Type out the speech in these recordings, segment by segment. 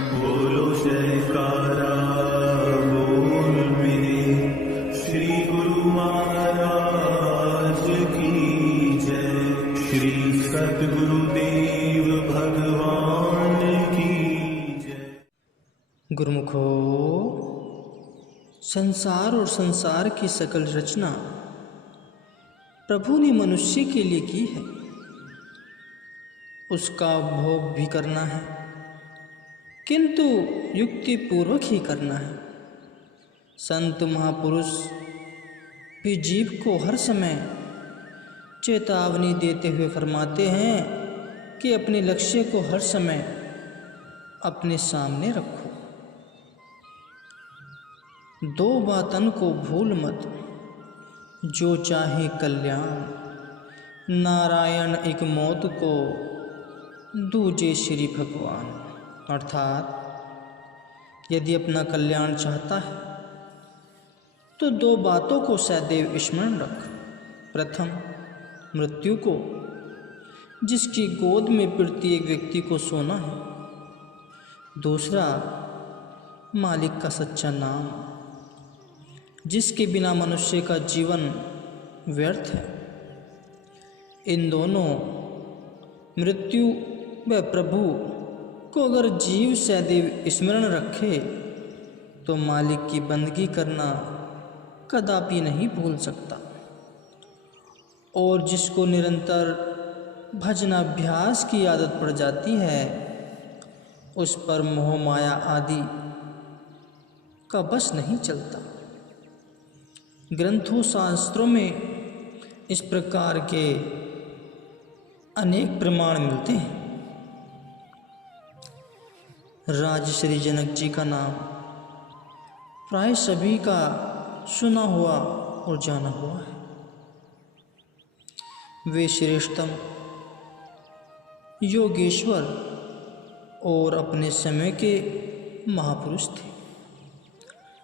बोलो जयकारा बोल मेरे श्री गुरु महाराज की जय। श्री सद्गुरुदेव भगवान की जय। गुरुमुखो, संसार और संसार की सकल रचना प्रभु ने मनुष्य के लिए की है। उसका भोग भी करना है, किंतु युक्ति पूर्वक ही करना है। संत महापुरुष भी जीव को हर समय चेतावनी देते हुए फरमाते हैं कि अपने लक्ष्य को हर समय अपने सामने रखो। दो बातन को भूल मत, जो चाहे कल्याण। नारायण एक मौत को, दूजे श्री भगवान। अर्थात यदि अपना कल्याण चाहता है तो दो बातों को सदैव स्मरण रख। प्रथम, मृत्यु को, जिसकी गोद में प्रत्येक व्यक्ति को सोना है। दूसरा, मालिक का सच्चा नाम, जिसके बिना मनुष्य का जीवन व्यर्थ है। इन दोनों, मृत्यु व प्रभु को अगर जीव सदैव स्मरण रखे तो मालिक की बंदगी करना कदापि नहीं भूल सकता। और जिसको निरंतर भजनाभ्यास की आदत पड़ जाती है, उस पर मोह माया आदि का बस नहीं चलता। ग्रंथों शास्त्रों में इस प्रकार के अनेक प्रमाण मिलते हैं। राजश्री जनक जी का नाम प्राय सभी का सुना हुआ और जाना हुआ है। वे श्रेष्ठतम योगेश्वर और अपने समय के महापुरुष थे।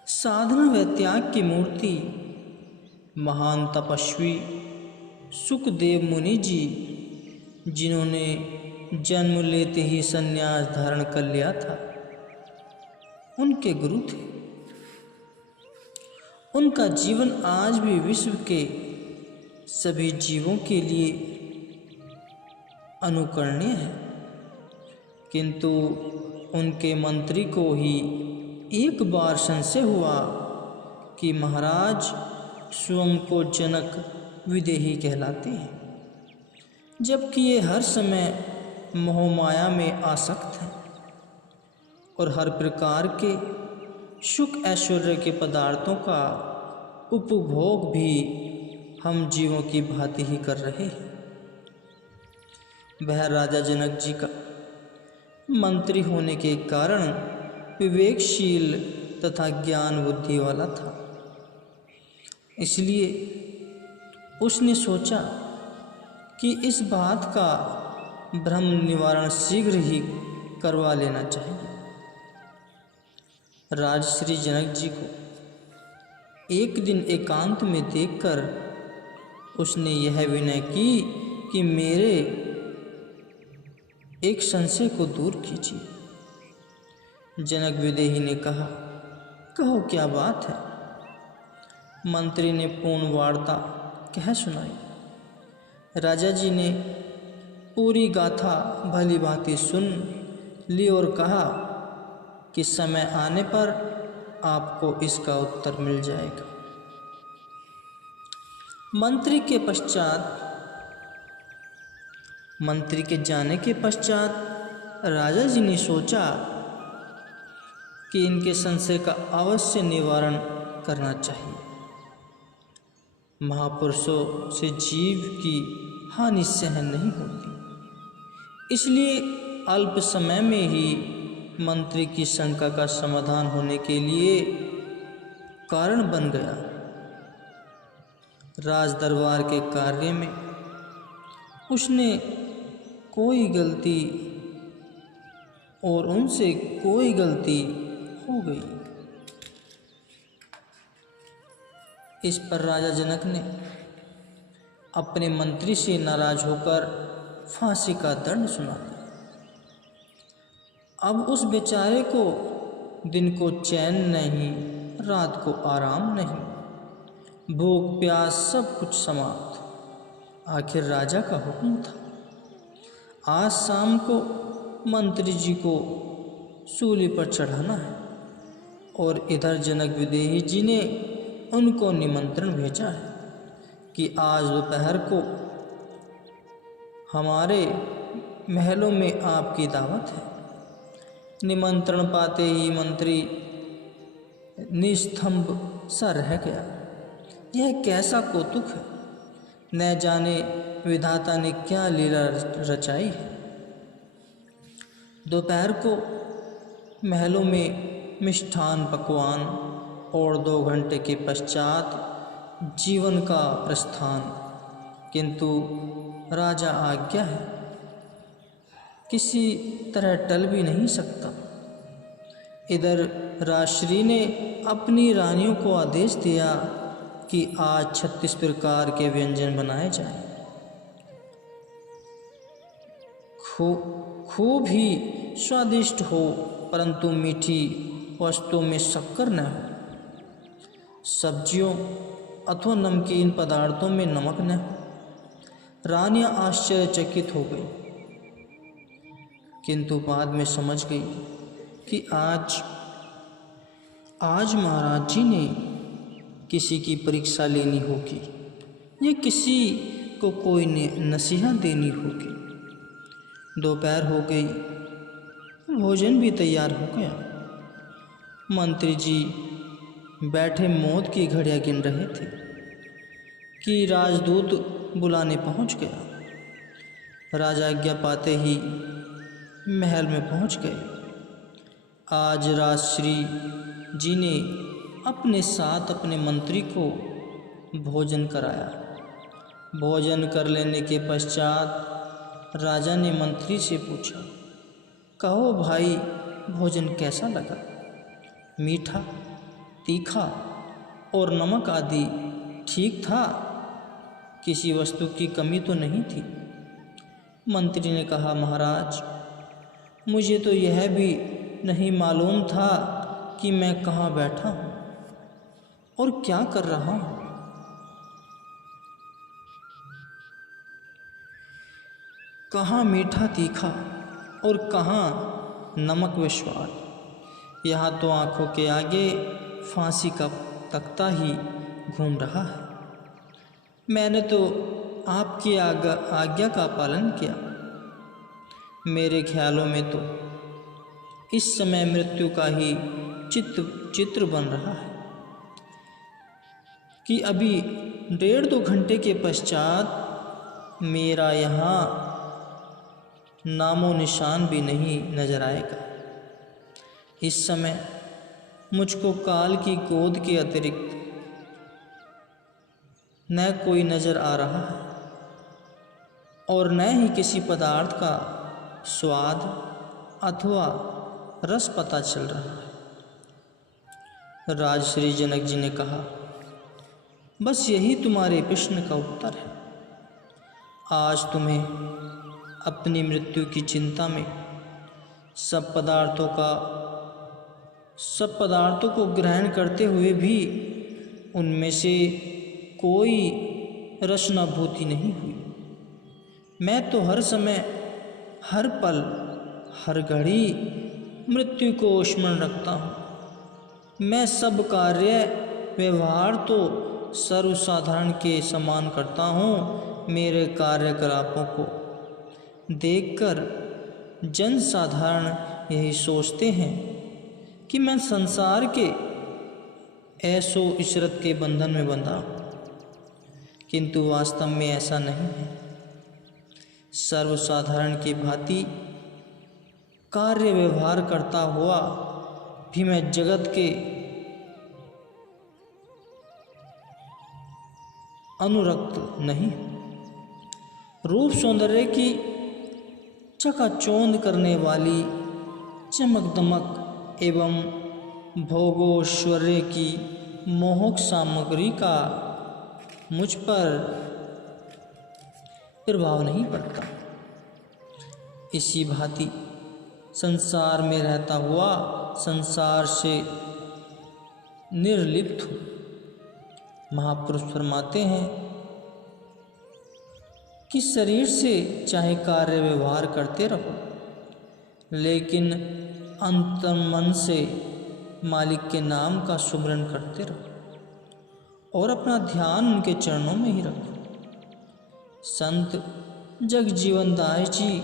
साधना व त्याग की मूर्ति महान तपस्वी सुखदेव मुनि जी, जिन्होंने जन्म लेते ही संन्यास धारण कर लिया था, उनके गुरु थे। उनका जीवन आज भी विश्व के सभी जीवों के लिए अनुकरणीय है। किंतु उनके मंत्री को ही एक बार संशय हुआ कि महाराज स्वयं को जनक विदेही कहलाते हैं, जबकि ये हर समय मोह माया में आसक्त हैं और हर प्रकार के सुख ऐश्वर्य के पदार्थों का उपभोग भी हम जीवों की भांति ही कर रहे हैं। वह राजा जनक जी का मंत्री होने के कारण विवेकशील तथा ज्ञान बुद्धि वाला था। इसलिए उसने सोचा कि इस बात का भ्रम निवारण शीघ्र ही करवा लेना चाहिए। राजश्री जनक जी को एक दिन एकांत में देखकर उसने यह विनय की कि मेरे एक संशय को दूर कीजिए। जनक विदेही ने कहा, कहो क्या बात है। मंत्री ने पूर्ण वार्ता कह सुनाई। राजा जी ने पूरी गाथा भली भांति सुन ली और कहा कि समय आने पर आपको इसका उत्तर मिल जाएगा। मंत्री के जाने के पश्चात राजा जी ने सोचा कि इनके संशय का अवश्य निवारण करना चाहिए। महापुरुषों से जीव की हानि सहन नहीं होती, इसलिए अल्प समय में ही मंत्री की शंका का समाधान होने के लिए कारण बन गया। राज दरबार के कार्य में उसने कोई गलती और उनसे कोई गलती हो गई। इस पर राजा जनक ने अपने मंत्री से नाराज होकर फांसी का दंड सुना दिया। अब उस बेचारे को दिन को चैन नहीं, रात को आराम नहीं, भूख प्यास सब कुछ समाप्त। आखिर राजा का हुक्म था, आज शाम को मंत्री जी को सूली पर चढ़ाना है, और इधर जनक विदेही जी ने उनको निमंत्रण भेजा है कि आज दोपहर को हमारे महलों में आपकी दावत है। निमंत्रण पाते ही मंत्री निस्तंभ सा रह गया। यह कैसा कौतुक है, न जाने विधाता ने क्या लीला रचाई है। दोपहर को महलों में मिष्ठान पकवान और 2 घंटे के पश्चात जीवन का प्रस्थान। किंतु राजा आज्ञा है, किसी तरह टल भी नहीं सकता। इधर राजश्री ने अपनी रानियों को आदेश दिया कि आज 36 प्रकार के व्यंजन बनाए जाएं। खूब ही स्वादिष्ट हो, परंतु मीठी वस्तुओं में शक्कर न हो, सब्जियों अथवा नमकीन पदार्थों में नमक न हो। रानियां आश्चर्यचकित हो गई, किंतु बाद में समझ गई कि आज महाराज जी ने किसी की परीक्षा लेनी होगी या किसी को कोई नसीहत देनी होगी। दोपहर हो गई, भोजन भी तैयार हो गया। मंत्री जी बैठे मौत की घड़ियां गिन रहे थे कि राजदूत बुलाने पहुंच गया। राजा आज्ञा पाते ही महल में पहुंच गए। आज राजश्री जी ने अपने साथ अपने मंत्री को भोजन कराया। भोजन कर लेने के पश्चात राजा ने मंत्री से पूछा, कहो भाई, भोजन कैसा लगा? मीठा, तीखा और नमक आदि ठीक था? किसी वस्तु की कमी तो नहीं थी? मंत्री ने कहा, महाराज, मुझे तो यह भी नहीं मालूम था कि मैं कहाँ बैठा हूँ और क्या कर रहा हूँ। कहाँ मीठा तीखा और कहाँ नमक व स्वाद। यहाँ तो आँखों के आगे फांसी का तख्ता ही घूम रहा है। मैंने तो आपकी आज्ञा का पालन किया। मेरे ख्यालों में तो इस समय मृत्यु का ही चित्र बन रहा है कि अभी 1.5-2 घंटे के पश्चात मेरा यहाँ नामो निशान भी नहीं नजर आएगा। इस समय मुझको काल की गोद के अतिरिक्त न कोई नजर आ रहा है और न ही किसी पदार्थ का स्वाद अथवा रस पता चल रहा है। राजश्री जनक जी ने कहा, बस यही तुम्हारे प्रश्न का उत्तर है। आज तुम्हें अपनी मृत्यु की चिंता में सब पदार्थों को ग्रहण करते हुए भी उनमें से कोई रसनाभूति नहीं हुई। मैं तो हर समय, हर पल, हर घड़ी मृत्यु को स्मरण रखता हूँ। मैं सब कार्य व्यवहार तो सर्वसाधारण के समान करता हूँ। मेरे कार्यकलापों को देखकर जन साधारण यही सोचते हैं कि मैं संसार के ऐसो इशरत के बंधन में बंधा हूँ, किंतु वास्तव में ऐसा नहीं है। सर्वसाधारण की भांति कार्य व्यवहार करता हुआ भी मैं जगत के अनुरक्त नहीं। रूप सौंदर्य की चकाचौंध करने वाली चमक दमक एवं भोगोश्वर्य की मोहक सामग्री का मुझ पर प्रभाव नहीं पड़ता। इसी भांति संसार में रहता हुआ संसार से निर्लिप्त हूँ। महापुरुष फरमाते हैं कि शरीर से चाहे कार्य व्यवहार करते रहो, लेकिन अंतर्मन से मालिक के नाम का सुमरन करते रहो और अपना ध्यान उनके चरणों में ही रखो। संत जगजीवन दास जी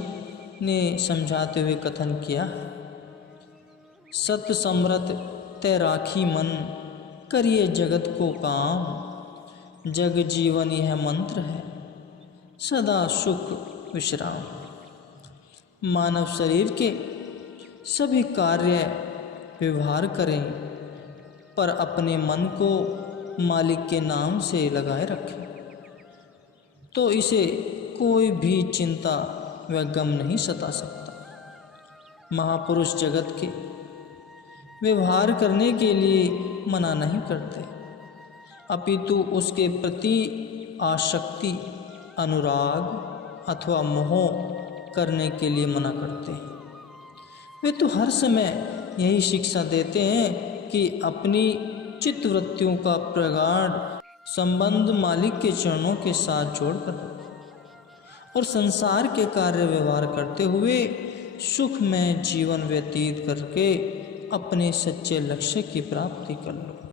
ने समझाते हुए कथन किया, सत समरत तै राखी मन, करिए जगत को काम, जग जीवन यह मंत्र है, सदा सुख विश्राम। मानव शरीर के सभी कार्य व्यवहार करें, पर अपने मन को मालिक के नाम से लगाए रखें, तो इसे कोई भी चिंता व गम नहीं सता सकता। महापुरुष जगत के व्यवहार करने के लिए मना नहीं करते, अपितु उसके प्रति आसक्ति, अनुराग अथवा मोह करने के लिए मना करते हैं। वे तो हर समय यही शिक्षा देते हैं कि अपनी चित्तवृत्तियों का प्रगाढ़ संबंध मालिक के चरणों के साथ जोड़कर और संसार के कार्य व्यवहार करते हुए सुखमय जीवन व्यतीत करके अपने सच्चे लक्ष्य की प्राप्ति कर लो।